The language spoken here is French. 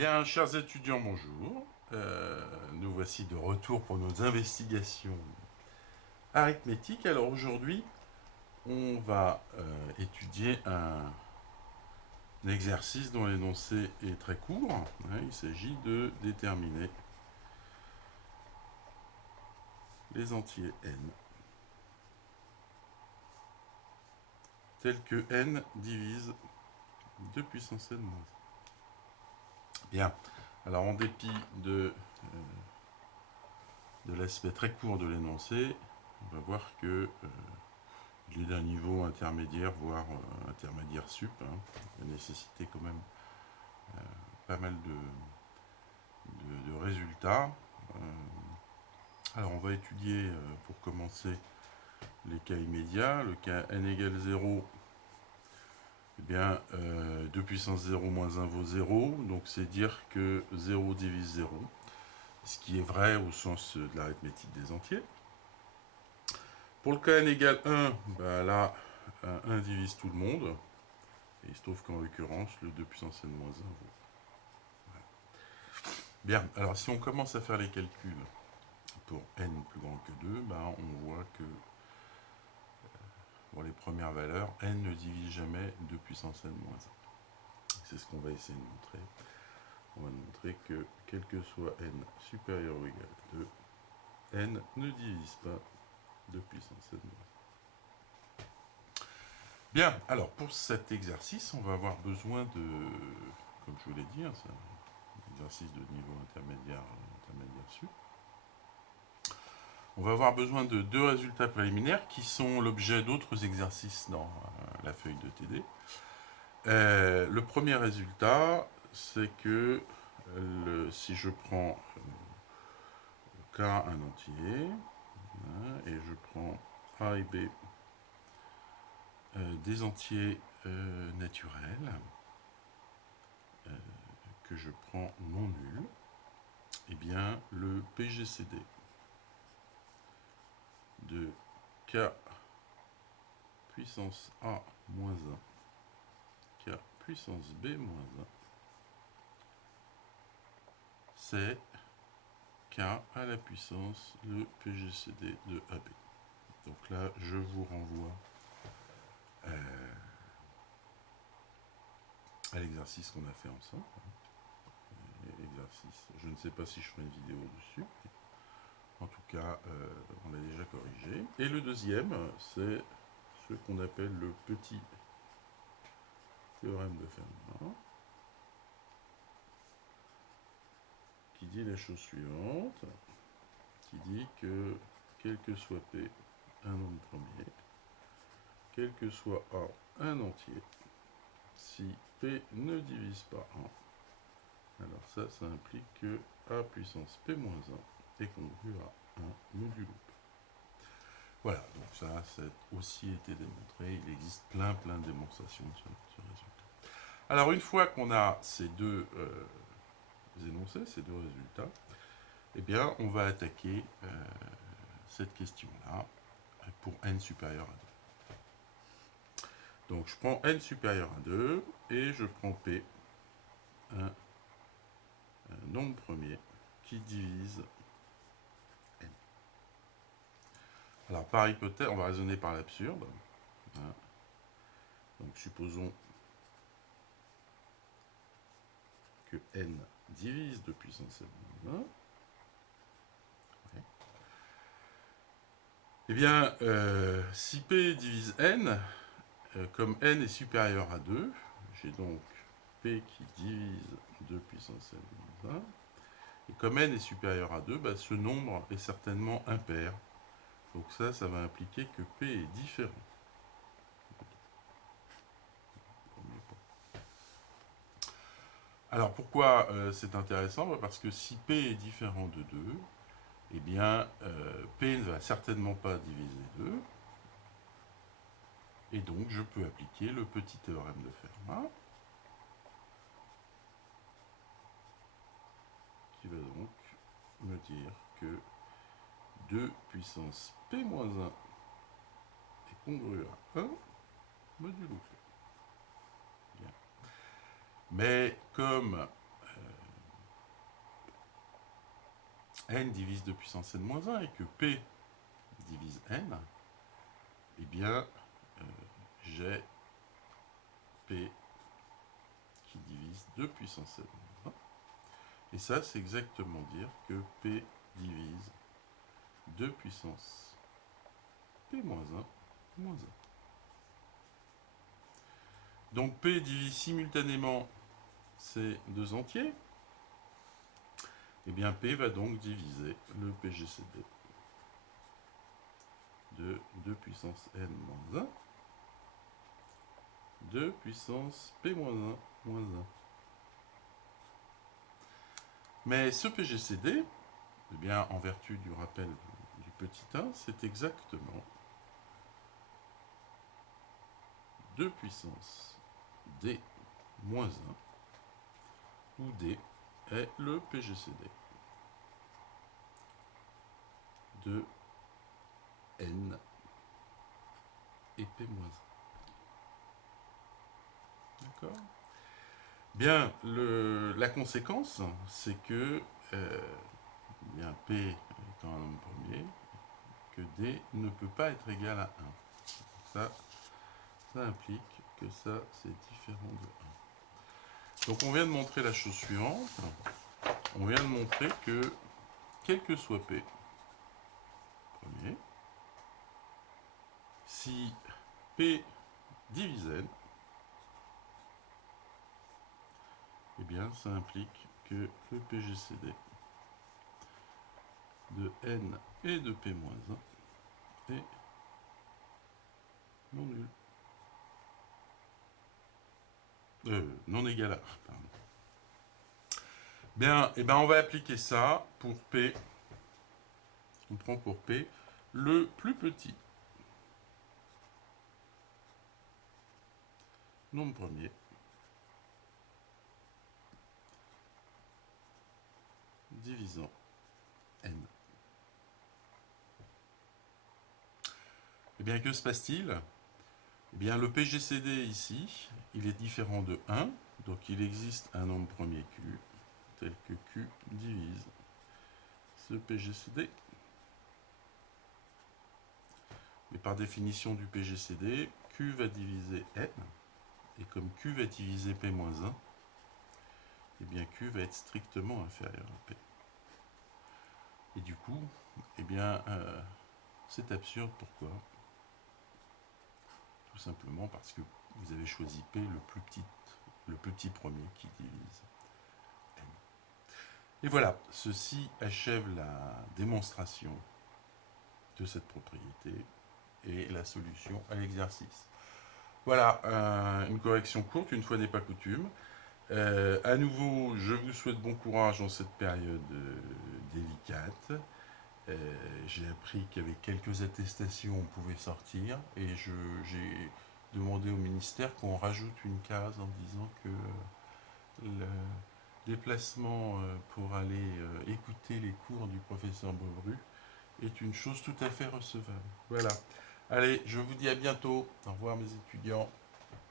Bien, chers étudiants, bonjour. Nous voici de retour pour nos investigations arithmétiques. Alors aujourd'hui, on va étudier un exercice dont l'énoncé est très court. Il s'agit de déterminer les entiers n tels que n divise 2 puissance n moins 1. Bien, alors en dépit de l'aspect très court de l'énoncé, on va voir que il est d'un niveau intermédiaire, voire intermédiaire sup. Il va nécessiter quand même pas mal de résultats. Alors on va étudier pour commencer les cas immédiats. Le cas n égale 0, eh bien 2 puissance 0 moins 1 vaut 0. Donc c'est dire que 0 divise 0. Ce qui est vrai au sens de l'arithmétique des entiers. Pour le cas n égale 1, bah là, 1 divise tout le monde. Et il se trouve qu'en l'occurrence, le 2 puissance n moins 1 vaut. Voilà. Bien, alors si on commence à faire les calculs pour n plus grand que 2, bah, on voit que pour les premières valeurs, n ne divise jamais 2 puissance n moins 1. C'est ce qu'on va essayer de montrer. On va montrer que quel que soit n supérieur ou égal à 2, n ne divise pas 2 puissance n moins 1. Bien, alors pour cet exercice, on va avoir besoin de, comme je vous l'ai dit, c'est un exercice de niveau intermédiaire sup. On va avoir besoin de deux résultats préliminaires qui sont l'objet d'autres exercices dans la feuille de TD. Le premier résultat, c'est que si je prends K un entier, et je prends A et B des entiers naturels, que je prends non nuls, eh bien le PGCD de K puissance A moins 1, K puissance B moins 1, c'est K à la puissance le PGCD de AB. Donc là, je vous renvoie à l'exercice qu'on a fait ensemble. Exercice. Je ne sais pas si je ferai une vidéo dessus. En tout cas, on l'a déjà corrigé. Et le deuxième, c'est ce qu'on appelle le petit théorème de Fermat, qui dit la chose suivante, qui dit que quel que soit P, un nombre premier, quel que soit A, un entier, si P ne divise pas 1, alors ça implique que A puissance P moins 1 est congru à 1 modulo P. Voilà, donc ça a aussi été démontré. Il existe plein de démonstrations sur ce résultat. Alors une fois qu'on a ces deux énoncés, ces deux résultats, eh bien on va attaquer cette question-là pour n supérieur à 2. Donc je prends n supérieur à 2 et je prends P, un nombre premier qui divise n. Alors par hypothèse, on va raisonner par l'absurde. Donc supposons que n divise 2 puissance n moins 1. Eh bien, si P divise n, comme n est supérieur à 2, j'ai donc P qui divise 2 puissance n moins 1. Et comme n est supérieur à 2, bah, ce nombre est certainement impair. Donc ça va impliquer que P est différent. Alors pourquoi c'est intéressant? Parce que si P est différent de 2, eh bien P ne va certainement pas diviser 2. Et donc je peux appliquer le petit théorème de Fermat, qui va donc me dire que 2 puissance P moins 1 est congru à 1 modulo P. Bien. Mais comme n divise 2 puissance n moins 1 et que P divise n, eh bien, j'ai P qui divise 2 puissance n moins 1. Et ça, c'est exactement dire que P divise 2 puissance P moins 1 moins 1. Donc P divise simultanément ces deux entiers. Et bien P va donc diviser le PGCD de 2 puissance n moins 1, 2 puissance P moins 1 moins 1. Mais ce PGCD, eh bien, en vertu du rappel du petit 1, c'est exactement 2 puissance D moins 1, où D est le PGCD de N et P moins 1. D'accord ? Bien, la conséquence, c'est que bien, P étant un nombre premier, que D ne peut pas être égal à 1. Ça implique que ça, c'est différent de 1. Donc on vient de montrer la chose suivante. On vient de montrer que, quel que soit P, premier, si P divise N, eh bien ça implique que le PGCD de N et de P moins 1 est non nul. Non égal à 1, pardon. Bien, et ben on va appliquer ça pour P. On prend pour P le plus petit nombre premier divisant N. Eh bien, que se passe-t-il ? Eh bien, le PGCD ici, il est différent de 1, donc il existe un nombre premier Q, tel que Q divise ce PGCD. Mais par définition du PGCD, Q va diviser N, et comme Q va diviser P moins 1, eh bien Q va être strictement inférieur à P. Et du coup, eh bien, c'est absurde. Pourquoi ? Tout simplement parce que vous avez choisi P, le plus petit premier qui divise N. Et voilà, ceci achève la démonstration de cette propriété et la solution à l'exercice. Voilà, une correction courte, une fois n'est pas coutume. À nouveau, je vous souhaite bon courage en cette période délicate. J'ai appris qu'avec quelques attestations, on pouvait sortir, et j'ai demandé au ministère qu'on rajoute une case en disant que le déplacement pour aller écouter les cours du professeur Baubru est une chose tout à fait recevable. Voilà. Allez, je vous dis à bientôt. Au revoir mes étudiants.